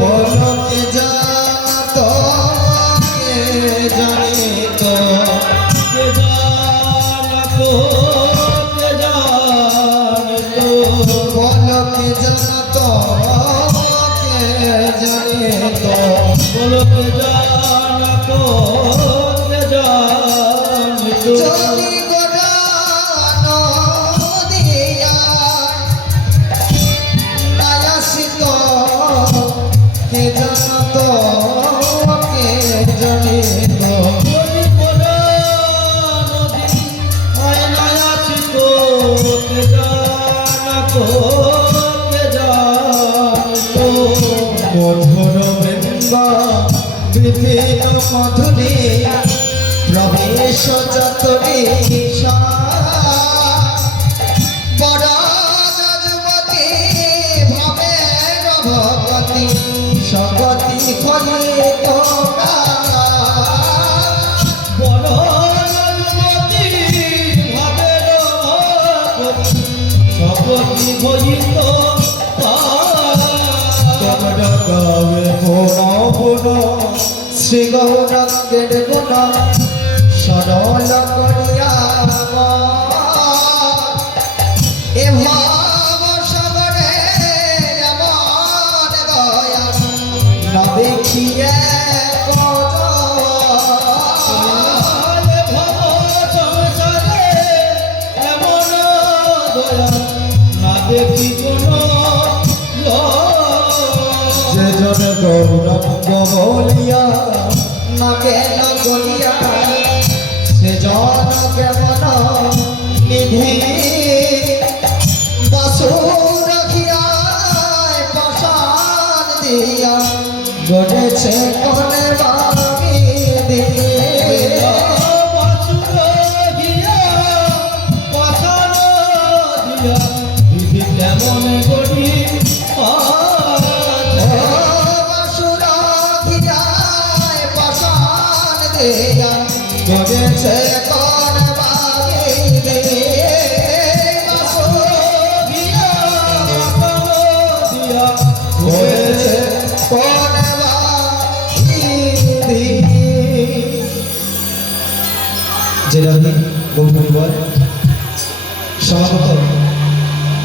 বলকে জানাতো কে জানিত কে জানাতো কে জানিত বলকে জানাতো কে জানিত বলকে জানাতো কে জানিত চলি গোড়ানো দিয়া নায়াসিত কে জানাতো কে জানিত চলি গোড়ানো দিয়া নায়াসিত কে জানাতো কে জানিত মধুর বৃন্দ বিভিন্ন মধুরে প্রবেশ যতরে বড় যুবতী ভাবে ভগবতী সগতি খলিত বড় যুবতী ভাবে সগতি খলিত গাবে পুন শ্রী গৌরঙ্গের গুণ সরল করিয়া এ ভাব সবরে এমন দয়া না দেখিয়ে ভাব সংসারে এমন দয়া না দেখি কোন যে জন গৌরঙ্গ বলিয়া না কেন গলিয়া সে জন কেমন নিধি বাসু রাখিয়া পাশান দিয়া গড়েছে কনে বাগি দিয়া বাসু রাখিয়া পাশান দিয়া বিধি কেমন গড়ি গড়েছে কোন বাগি দিয়া গড়েছে কোন বাগি জেলাধি গৌরবর সমাগত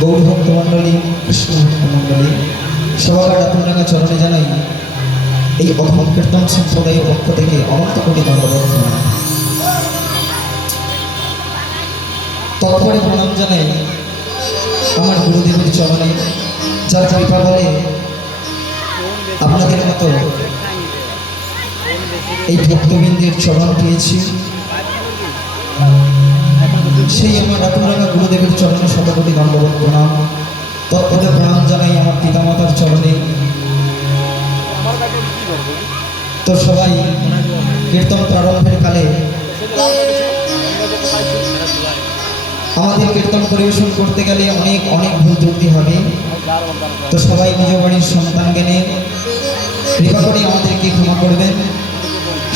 গৌর ভক্ত মণ্ডলী কৃষ্ণ ভক্ত মণ্ডলী সবার আপনার চরণে জানাই এই অধম কীর্তন সম্প্রদায়ের পক্ষ থেকে অনন্ত কোটি ধন্যবাদ। তৎপরে প্রণাম জানাই আমার গুরুদেবের চরণে, যার কৃপা বলে আপনাদের মতো এই ভক্তবৃন্দের চরণ পেয়েছি। সেই আমার আপনারা গুরুদেবের চরণে শতকোটি ধন্যবাদ প্রণাম। তৎপরে প্রণাম জানাই আমার পিতামাতার চরণে। তো সবাই কীর্তন প্রারম্ভের কালে আমাদের কীর্তন পরিবেশন করতে গেলে অনেক অনেক ভুল ত্রুটি হবে। তো সবাই নিজ বাড়ির সন্তান জ্ঞানে কৃপা করে আমাদেরকে ক্ষমা করবেন।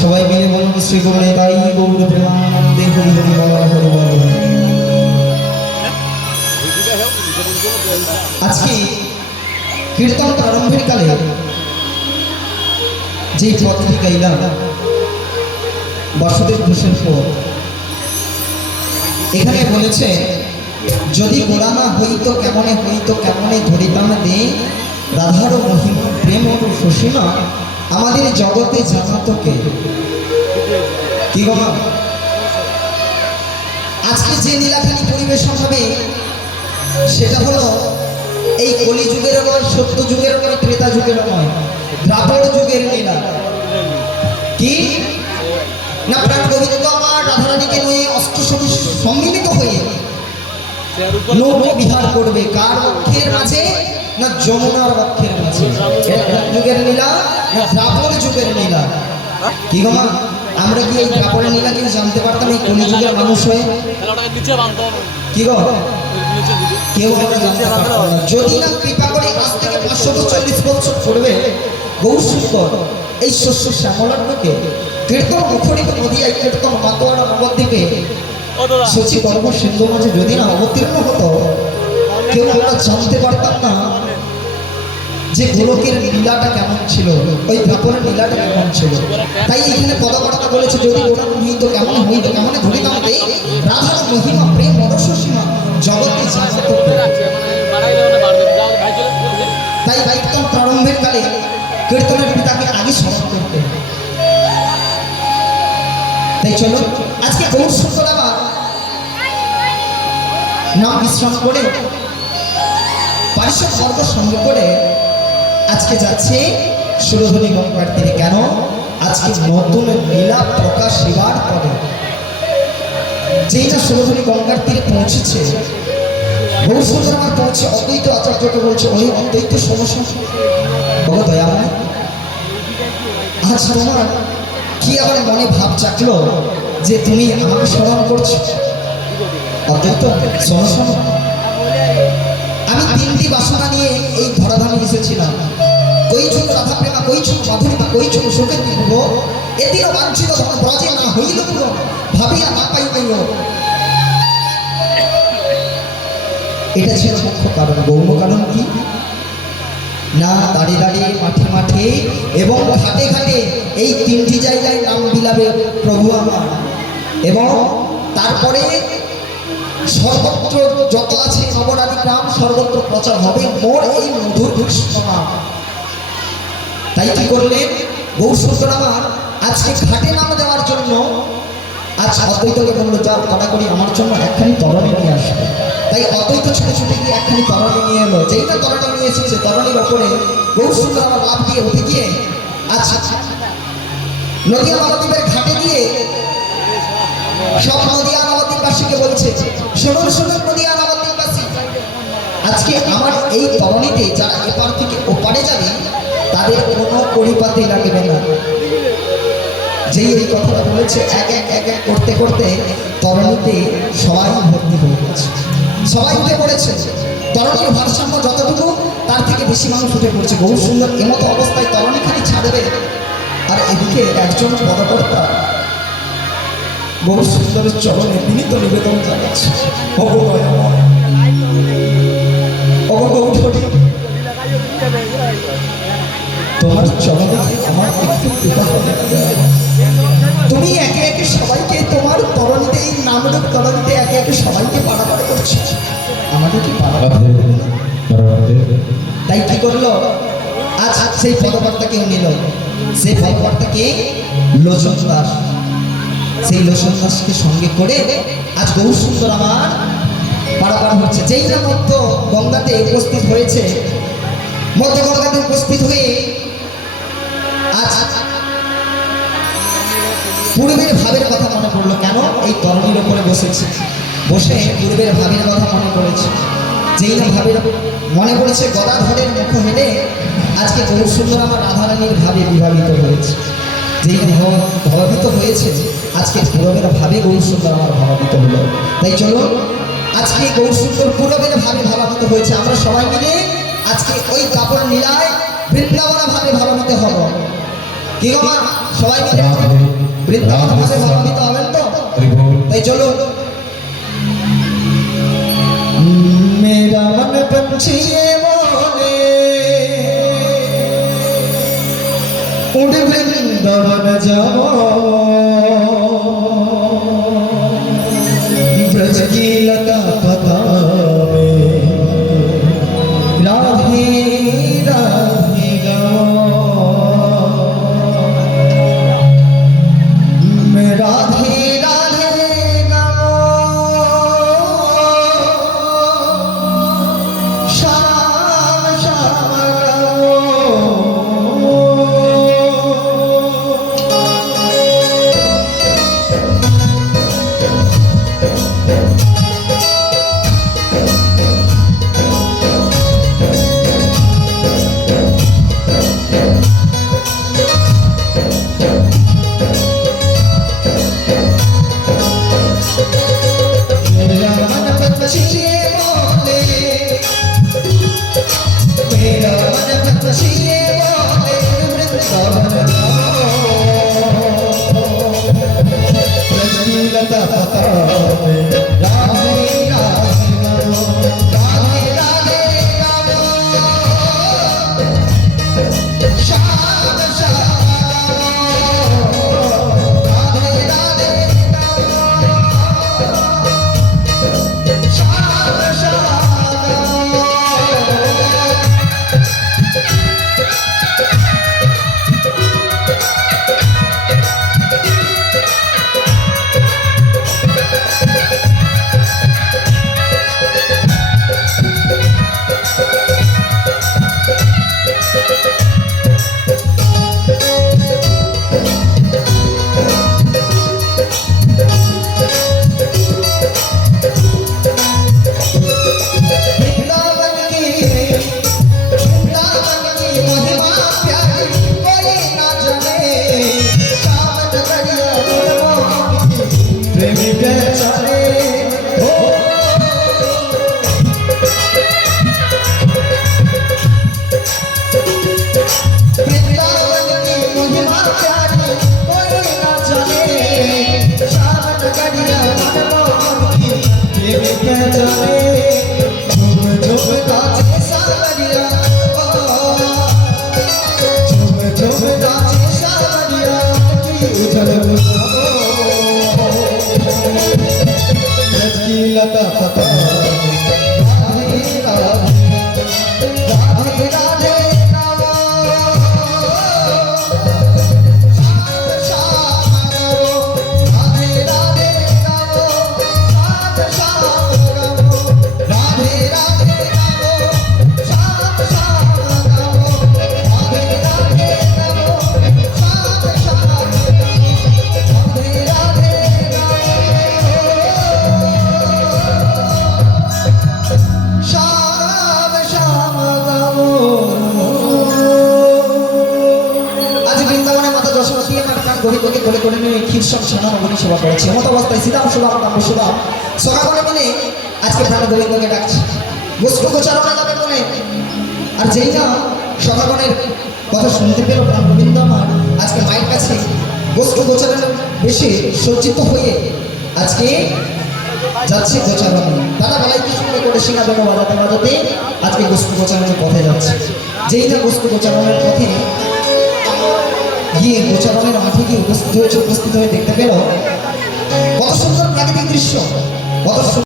সবাই মিলে বলুন শ্রী গুরু তাই গৌর প্রেমানন্দে হরি হরি বল হরি বল। আজকে কীর্তন প্রারম্ভের কালে যে পথটি গাইলাম বাসুদেব ঘোষের পথ, এখানে বলেছে যদি গোড়া না হইতো কেমনে ধরিতাম দে রাধার মহিমা প্রেম ও সসীমা আমাদের জগতে জানাতো কে। কি বাবা, আজকে যে লীলাখানি পরিবেশন হবে সেটা হলো এই কলি যুগের নয়, সত্য যুগের নয়, ত্রেতা যুগের নয়, দ্রাপর যুগের লীলা। কি না প্রাণ গোবিন্দ আমার রাধারানীকে নিয়ে অষ্টসখী সম্মিলিত হয়ে নৌকো বিহার করবে। কার বক্ষের মাঝে না যমুনার বক্ষের মাঝে। এটা কোন যুগের লীলা না দ্রাপর যুগের লীলা। কি গো মা, আমরা কি এই দ্রাপরের লীলা কিন্তু জানতে পারতাম এই কলি যুগের মানুষ হয়ে? কি গো কেউ আমরা জানতে পারতাম না যদি না কৃপা করে আজ থেকে 540 বছর পূর্বে গৌরসুন্দর এই শস্য শ্যামলাকে কীর্তন মুখরিত নদিয়ায় কীর্তন মাতোয়ারা নবদ্বীপে সচি পর্ব সিন্ধু মাঝে যদি না অবতীর্ণ হতো কেউ আমরা জানতে পারতাম না যে গোলকের লীলাটা কেমন ছিল, ওই দ্রাপরের লীলাটা কেমন ছিল। তাই এখানে পদকর্তা বলেছে, যদি ওরা হইত কেমন হইত, কেমন ধরিতাম দেই রাধার মহিমা প্রেম মরস্য সীমা জগতে জাগত। তাই কীর্তন প্রারম্ভের কালে কীর্তনের পিতাকে আগে স্মরণ করতে। তাই চলো আজকে গৌর সুন্দর আমার নাম বিশ্রাম করে পারিষদ বর্গ সঙ্গে করে আজকে যাচ্ছে সুরধনী গঙ্গার তীরে। কেন? আজকে নতুন লীলা প্রকাশ সেবার পরে যেই না সুরধনী গঙ্গার তীরে পৌঁছেছে, গৌর সুন্দর আমার পৌঁছে অদ্বৈত আচার্যকে বলছে, ওই অদ্বৈত সমস্যা বলো দয়াময়, আজ তোমার কি আবার মনে ভাব চাকলো যে তুমি আমাকে স্মরণ করছো? অদ্বৈত সমস্যা, আমি তিনটি বাসনা নিয়ে এই ধরাধামে এসেছিলাম। কইছুক রাধা প্রেমা, কইছুক মাধুরিমা, কইছুক সুখে দিব, এদিনও বাঞ্ছিত ধন ব্রজে না হইল পূরণ, ভাবিয়া না পাইল। এটা ছিল মুখ্য কারণ। গৌণ কারণ কি না? দাঁড়িয়ে দাঁড়িয়ে মাঠে মাঠে এবং ঘাটে ঘাটে এই তিনটি জায়গায় নাম বিলাবে প্রভু আমার, এবং তারপরে সর্বত্র যত আছে নবরাধি গ্রাম সর্বত্র প্রচার হবে মোর এই মধুর কৃষ্ণ নাম। তাই কি করলেন গৌর সুন্দর আমার আজকে ঘাটে নাম দেওয়ার জন্য আজ অদ্বৈতকে বললো, যাও কড়াকড়ি আমার জন্য একখানি তরণী নিয়ে আসবে। তাই অদ্বৈত ছুটে ছুটে গিয়ে একখানি তরণী নিয়ে এলো। যেই না তরণী নিয়ে এসেছে, তরণীর ওপরে গৌর সুন্দর আমার লাভ দিয়ে উঠে গিয়ে আজ নদিয়া নবদ্বীপের ঘাটে গিয়ে সব নদিয়া নবদ্বীপবাসীকে বলছে, শুনুন শুনুন নদিয়া নবদ্বীপবাসী, আজকে আমার এই তরণীতে যারা এপার থেকে ওপারে যাবে তাদের কোনো পরিপাতি লাগবে না। যেই এই কথাটা বলেছে, এক এক এক এক করতে করতে তরণীতে সবাই ভর্তি হয়ে গেছে, সবাই উঠে পড়েছে। তরণীর ভারসাম্য যতটুকু তার থেকে বেশি মানুষ উঠে পড়ছে। গৌর সুন্দর এমতো অবস্থায় তরণী খালি ছাড়বে, আর এদিকে একজন পদকর্তা গৌর সুন্দরের চরণে বিনীত নিবেদন জানাচ্ছে, তোমার চরণে আমার একটু কৃপা হবে। তুমি একে একে সবাইকে তোমার তরণীতে, এই নামরূপ তরণীতে একে একে সবাইকে পারাপার করছো, আমাকে কি পারাপার? তাই কি করলো আজ সেই পদকর্তাকে নিল। সেই পদকর্তাকে লোচন দাস, সেই লোচন দাসকে সঙ্গে করে আজ গৌর সুন্দর আমার পারাপার হচ্ছে। যেই না মধ্য গঙ্গাতে উপস্থিত হয়েছে, মধ্য গঙ্গাতে উপস্থিত হয়ে আজ পূর্বের ভাবের কথা মনে পড়লো। কেন? এই তরণীর ওপরে বসেছে, বসে পূর্বের ভাবের কথা মনে পড়েছে। যেই না ভাবের মনে পড়েছে, গদাধরের মুখ হেলে আজকে গৌর সুন্দর আমার রাধারানীর ভাবে বিভাবিত হয়েছে। যেই ভাবিত হয়েছে, আজকে পূর্বের ভাবে গৌর সুন্দর আমার ভাবিত হলো। তাই চলো আজকে গৌর সুন্দর পূর্বের ভাবে ভাবাবিত হয়েছে, আমরা সবাই মিলে আজকে ওই কাপড় নীলায় বৃন্দাবন ভাবে ভাবাবিত হব। কি গো মা, সবাই মিলে বৃন্দাবন ভাবে ভাবাবিত হবেন তো? তাই চলো। मेरा मन पंछी बोले उड़ वृंदावन जाओ, ब्रज की लता पता में राधे राधे गाओ। मैं राधे শ্যাম শ্যাম রাধে রাধে শ্যাম শ্যাম लता पता राधे राधे राधे সেবা করেছে মত অবস্থায় শ্রীরাম সুরাম রাম সুরাম সকালে মিলে আজকে প্রাণ গোবিন্দকে ডাকছে গোষ্ঠী গোচারণা যাবে বলে আর যেই না সকাগণের কথা শুনতে পেল প্রাণ গোবিন্দ আমার আজকে মায়ের কাছে গোষ্ঠী গোচারণের বেশি সজ্জিত হয়ে আজকে যাচ্ছে গোচারণে দাদা বেলায় কি শুনে করে সিংহা বেনো বাজাতে বাজাতে আজকে গোষ্ঠী গোচারণের পথে যাচ্ছে যেই না গোষ্ঠী গোচারণের পথে গিয়ে গোচারণের মাঠে গিয়ে উপস্থিত হয়ে দেখতে পেল কত সুন্দর প্রাকৃতিক দৃশ্য কত